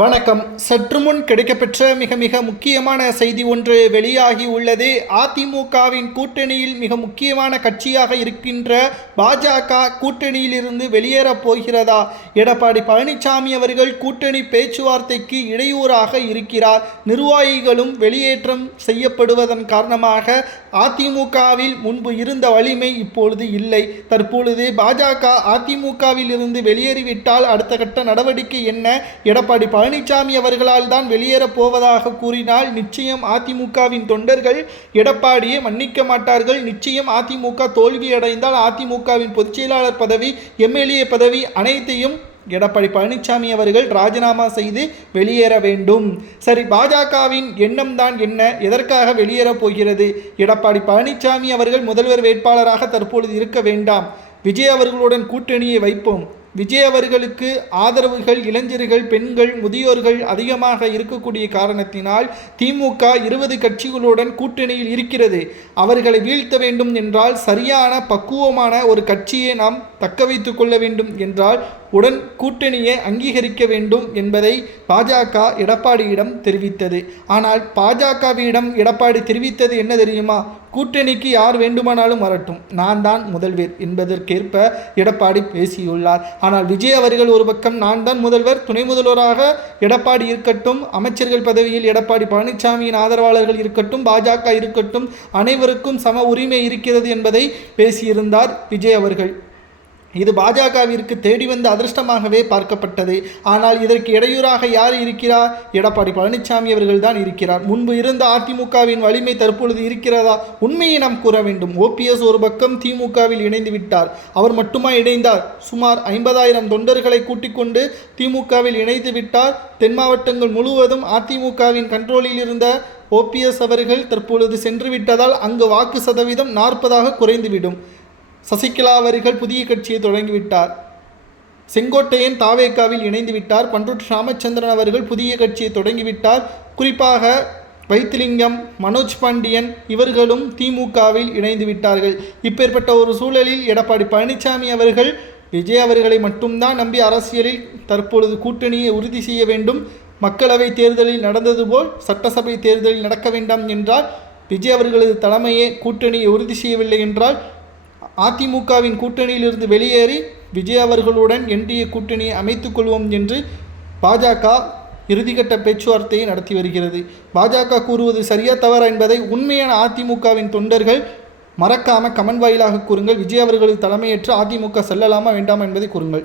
வணக்கம். சற்று முன் கிடைக்கப்பெற்ற மிக முக்கியமான செய்தி ஒன்று வெளியாகி உள்ளது. அதிமுகவின் கூட்டணியில் மிக முக்கியமான கட்சியாக இருக்கின்ற பாஜக கூட்டணியிலிருந்து வெளியேறப் போகிறதா? எடப்பாடி பழனிசாமி அவர்கள் கூட்டணி பேச்சுவார்த்தைக்கு இடையூறாக இருக்கிறார். நிர்வாகிகளும் வெளியேற்றம் செய்யப்படுவதன் காரணமாக அதிமுகவில் முன்பு இருந்த வலிமை இப்பொழுது இல்லை. தற்பொழுது பாஜக அதிமுகவில் இருந்து வெளியேறிவிட்டால் அடுத்த கட்ட நடவடிக்கை என்ன? எடப்பாடி பழனிசாமி அவர்களால் தான் வெளியேறப் போவதாக கூறினால் நிச்சயம் அதிமுகவின் தொண்டர்கள் எடப்பாடியை மன்னிக்க மாட்டார்கள். நிச்சயம் அதிமுக தோல்வியடைந்தால் அதிமுகவின் பொதுச்செயலாளர் பதவி, எம்எல்ஏ பதவி அனைத்தையும் எடப்பாடி பழனிசாமி அவர்கள் ராஜினாமா செய்து வெளியேற வேண்டும். சரி, பாஜகவின் எண்ணம் தான் என்ன? எதற்காக வெளியேறப் போகிறது? எடப்பாடி பழனிசாமி அவர்கள் முதல்வர் வேட்பாளராக தற்பொழுது இருக்க வேண்டாம், விஜய் அவர்களுடன் கூட்டணியை வைப்போம். விஜய் அவர்களுக்கு ஆதரவுகள் இளைஞர்கள், பெண்கள், முதியோர்கள் அதிகமாக இருக்கக்கூடிய காரணத்தினால் திமுக 20 கட்சிகளுடன் கூட்டணியில் இருக்கிறது. அவர்களை வீழ்த்த வேண்டும் என்றால் சரியான பக்குவமான ஒரு கட்சியை நாம் தக்க வைத்து கொள்ள வேண்டும் என்றால் உடன் கூட்டணியை அங்கீகரிக்க வேண்டும் என்பதை பாஜக எடப்பாடியிடம் தெரிவித்தது. ஆனால் பாஜகவிடம் எடப்பாடி தெரிவித்தது என்ன தெரியுமா? கூட்டணிக்கு யார் வேண்டுமானாலும் வரட்டும், நான் தான் முதல்வர் என்பதற்கேற்ப எடப்பாடி பேசியுள்ளார். ஆனால் விஜய் அவர்கள் ஒரு பக்கம் நான் தான் முதல்வர், துணை முதல்வராக எடப்பாடி இருக்கட்டும், அமைச்சர்கள் பதவியில் எடப்பாடி பழனிசாமியின் ஆதரவாளர்கள் இருக்கட்டும், பாஜக இருக்கட்டும், அனைவருக்கும் சம உரிமை இருக்கிறது என்பதை பேசியிருந்தார் விஜய் அவர்கள். இது பாஜகவிற்கு தேடி வந்த அதிர்ஷ்டமாகவே பார்க்கப்பட்டது. ஆனால் இதற்கு இடையூறாக யார் இருக்கிறார்? எடப்பாடி பழனிசாமி அவர்கள் தான் இருக்கிறார். முன்பு இருந்த அதிமுகவின் வலிமை தற்பொழுது இருக்கிறதா? உண்மையை நாம் கூற வேண்டும். ஓபிஎஸ் ஒரு பக்கம் திமுகவில் இணைந்து விட்டார். அவர் மட்டுமா இணைந்தார்? சுமார் 50,000 தொண்டர்களை கூட்டிக் கொண்டு திமுகவில் இணைந்து விட்டார். தென் மாவட்டங்கள் முழுவதும் அதிமுகவின் கண்ட்ரோலில் இருந்த ஓபிஎஸ் அவர்கள் தற்பொழுது சென்று விட்டதால் அங்கு வாக்கு சதவீதம் 40 குறைந்துவிடும். சசிகலா அவர்கள் புதிய கட்சியை தொடங்கிவிட்டார். செங்கோட்டையன் தாவேக்காவில் இணைந்து விட்டார். பண்ருட்டி ராமச்சந்திரன் அவர்கள் புதிய கட்சியை தொடங்கிவிட்டார். குறிப்பாக வைத்திலிங்கம், மனோஜ் பாண்டியன் இவர்களும் திமுகவில் இணைந்து விட்டார்கள். இப்பேற்பட்ட ஒரு சூழலில் எடப்பாடி பழனிசாமி அவர்கள் விஜய் அவர்களை மட்டும்தான் நம்பி அரசியலில் தற்பொழுது கூட்டணியை உறுதி செய்ய வேண்டும். மக்களவை தேர்தலில் நடந்தது போல் சட்டசபை தேர்தலில் நடக்க வேண்டாம் என்றால், விஜய் அவர்களது தலைமையே கூட்டணியை உறுதி செய்யவில்லை என்றால் அதிமுகவின் கூட்டணியிலிருந்து வெளியேறி விஜய் அவர்களுடன் என்டிஏ கூட்டணியை அமைத்துக் கொள்வோம் என்று பாஜக இறுதிக்கட்ட பேச்சுவார்த்தையை நடத்தி வருகிறது. பாஜக கூறுவது சரியா தவறா என்பதை உண்மையான அதிமுகவின் தொண்டர்கள் மறக்காமல் கமெண்ட் வாயிலாக கூறுங்கள். விஜய் அவர்களது தலைமையேற்று அதிமுக செல்லலாமா வேண்டாமா என்பதை கூறுங்கள்.